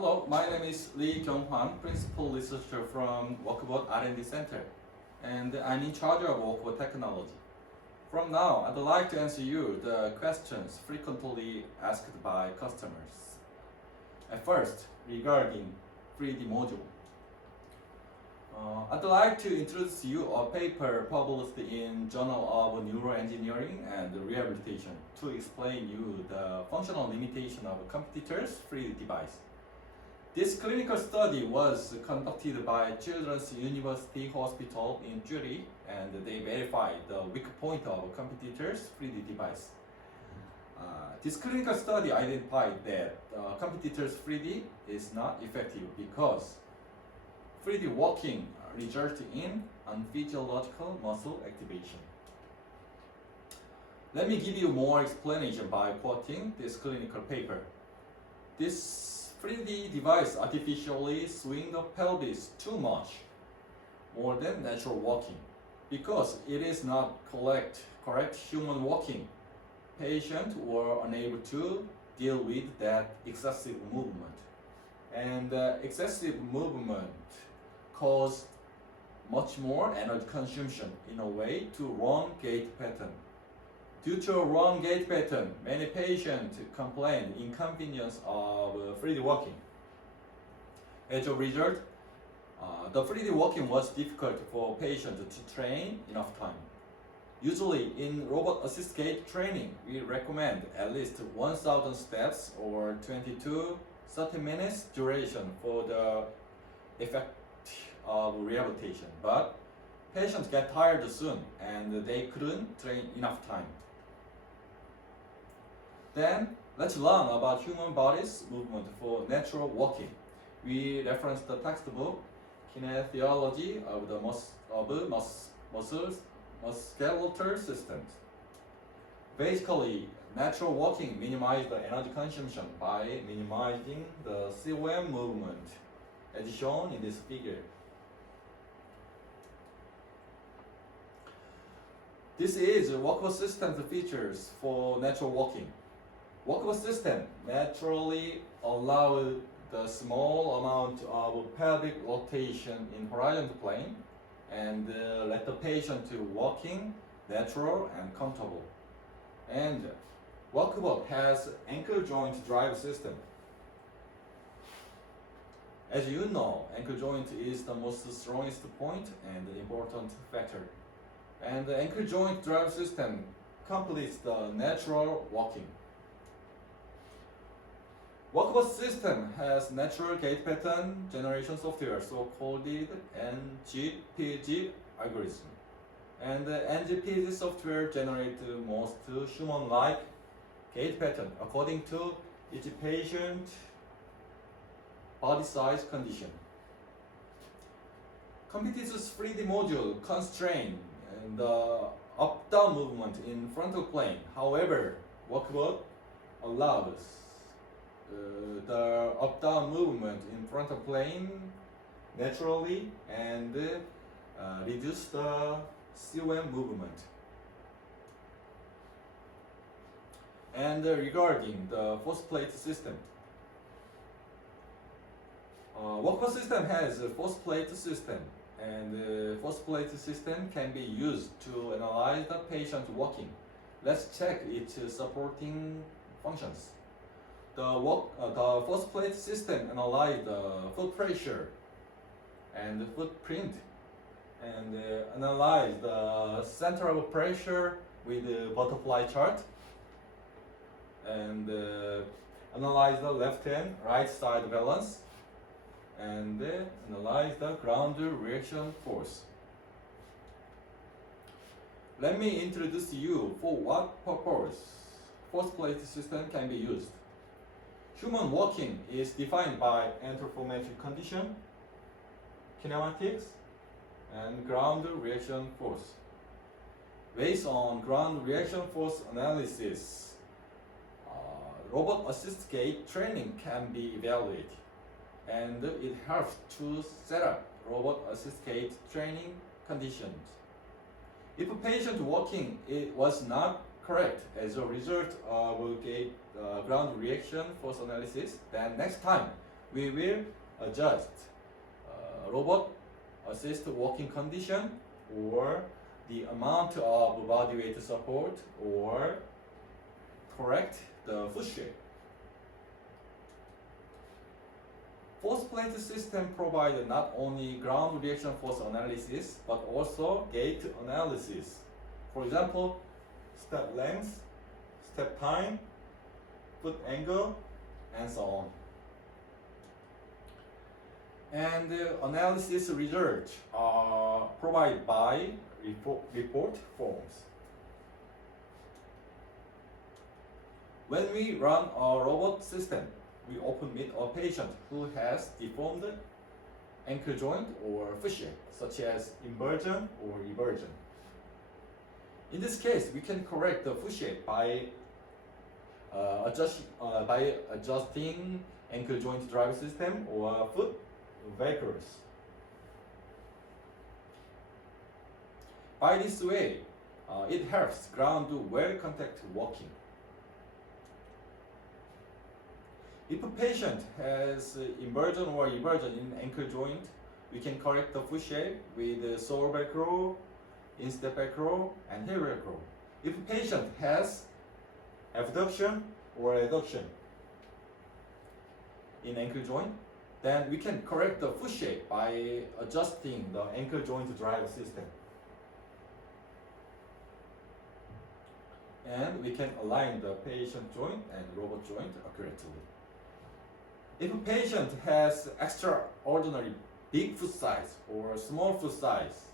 Hello, my name is Lee Kyung-hwan, Principal Researcher from Walkbot R&D Center, and I'm in charge of Walkbot technology. From now, I'd like to answer you the questions frequently asked by customers. At first, regarding 3D module. I'd like to introduce you a paper published in Journal of Neuroengineering and Rehabilitation to explain you the functional limitation of a competitor's 3D device. This clinical study was conducted by Children's University Hospital in Zurich, and they verified the weak point of a competitor's 3D device. This clinical study identified that competitor's 3D is not effective because 3D walking results in unphysiological muscle activation. Let me give you more explanation by quoting this clinical paper. This 3D device artificially swings the pelvis too much, more than natural walking, because it is not correct human walking. Patients were unable to deal with that excessive movement, and excessive movement caused much more energy consumption in a way to wrong gait pattern. Due to a wrong gait pattern, many patients complained inconvenience of 3D walking. As a result, the 3D walking was difficult for patients to train enough time. Usually, in robot-assisted gait training, we recommend at least 1,000 steps or 20 to 30 minutes duration for the effect of rehabilitation. But patients get tired soon and they couldn't train enough time. Then, let's learn about human body's movement for natural walking. We reference the textbook, Kinesiology of the Musculoskeletal Systems. Basically, natural walking minimizes the energy consumption by minimizing the COM movement, as shown in this figure. This is Walkbot system's features for natural walking. Walkbot system naturally allows the small amount of pelvic rotation in horizontal plane and let the patient to walking natural and comfortable. And Walkbot has ankle joint drive system. As you know, ankle joint is the most strongest point and important factor. And the ankle joint drive system completes the natural walking. Walkbot system has natural gait pattern generation software, so-called NGPG algorithm. And the NGPG software generates most human-like gait pattern according to each patient body size condition. Competitor's 3D module constrains the up-down movement in frontal plane. However, Walkbot allows the up-down movement in frontal plane naturally and reduce the COM movement. And regarding the force plate system, Walkbot system has a force plate system, and the force plate system can be used to analyze the patient walking. Let's check its supporting functions. The force plate system analyzes the foot pressure and the footprint, and analyze the center of pressure with the butterfly chart, and analyze the left hand right side balance, and analyze the ground reaction force. Let me introduce you for what purpose force plate system can be used. Human walking is defined by anthropometric condition, kinematics, and ground reaction force. Based on ground reaction force analysis, robot-assisted gait training can be evaluated, and it helps to set up robot-assisted gait training conditions. If a patient walking was not correct as a result of ground reaction force analysis, then next time we will adjust robot assist walking condition, or the amount of body weight support, or correct the foot shape. Force plate system provides not only ground reaction force analysis but also gait analysis. For example, step length, step time, foot angle, and so on. And analysis results are provided by report forms. When we run a robot system, we often meet a patient who has deformed ankle joint or foot shape, such as inversion or eversion. In this case, we can correct the foot shape by adjusting ankle joint drive system or foot velcros. By this way, it helps ground well contact walking. If a patient has inversion or eversion in ankle joint, we can correct the foot shape with sole velcro, instep velcro, and heel velcro. If a patient has abduction or adduction in ankle joint, then we can correct the foot shape by adjusting the ankle joint drive system. And we can align the patient joint and robot joint accurately. If a patient has extraordinary big foot size or small foot size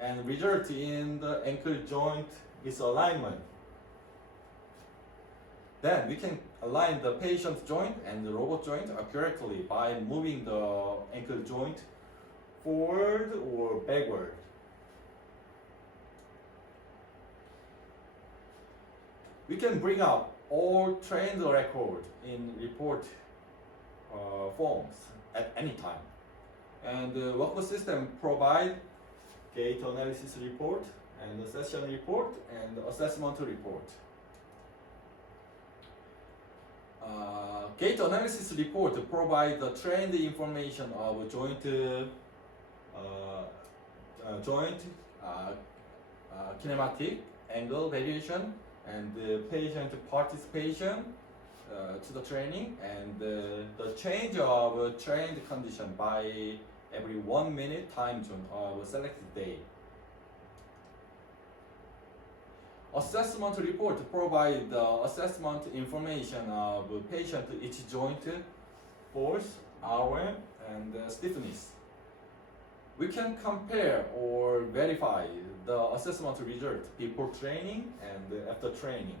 and result in the ankle joint misalignment, then we can align the patient joint and the robot joint accurately by moving the ankle joint forward or backward. We can bring up all trained record in report forms at any time. And the Walkbot system provide gait analysis report and the session report and the assessment report. Gait analysis report provide the trend information of joint kinematic angle variation and patient participation to the training and the change of trained condition by every 1 minute time zone of a selected day. Assessment report provide the assessment information of patient each joint force, hour, and stiffness. We can compare or verify the assessment result before training and after training.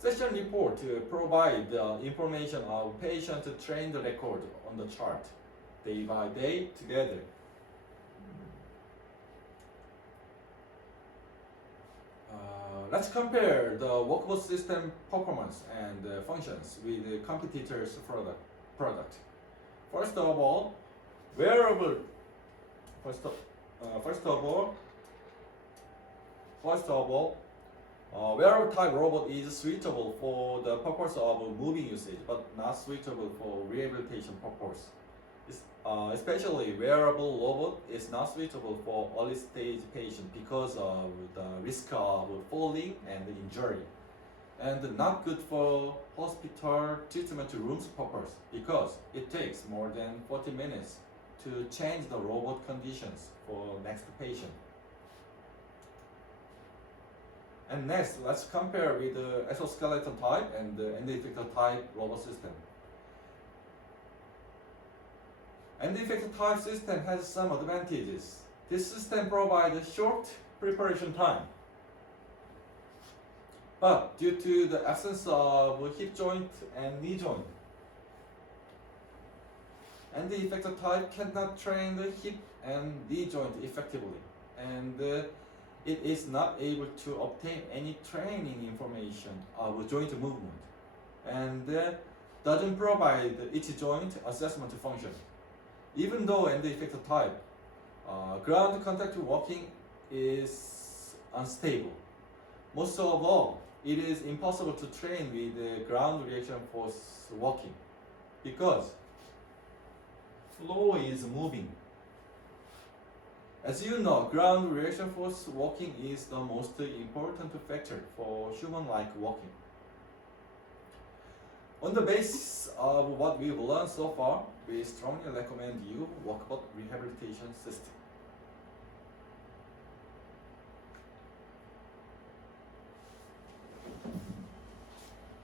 Session report provide the information of patient trained record on the chart day by day together. Let's compare the Walkbot system performance and functions with the competitors' product. First of all, wearable type robot is suitable for the purpose of moving usage, but not suitable for rehabilitation purpose. Especially wearable robot is not suitable for early stage patient because of the risk of falling and injury, and not good for hospital treatment rooms purpose because it takes more than 40 minutes to change the robot conditions for next patient. And next, let's compare with the exoskeleton type and the end-effector type robot system. End-effector type system has some advantages. This system provides a short preparation time. But due to the absence of hip joint and knee joint, end-effector type cannot train the hip and knee joint effectively, and it is not able to obtain any training information of joint movement, and doesn't provide each joint assessment function. Even though end-effector type, ground contact walking is unstable. Most of all, it is impossible to train with the ground reaction force walking because floor is moving. As you know, ground reaction force walking is the most important factor for human-like walking. On the basis of what we've learned so far, we strongly recommend you Walkbot rehabilitation system.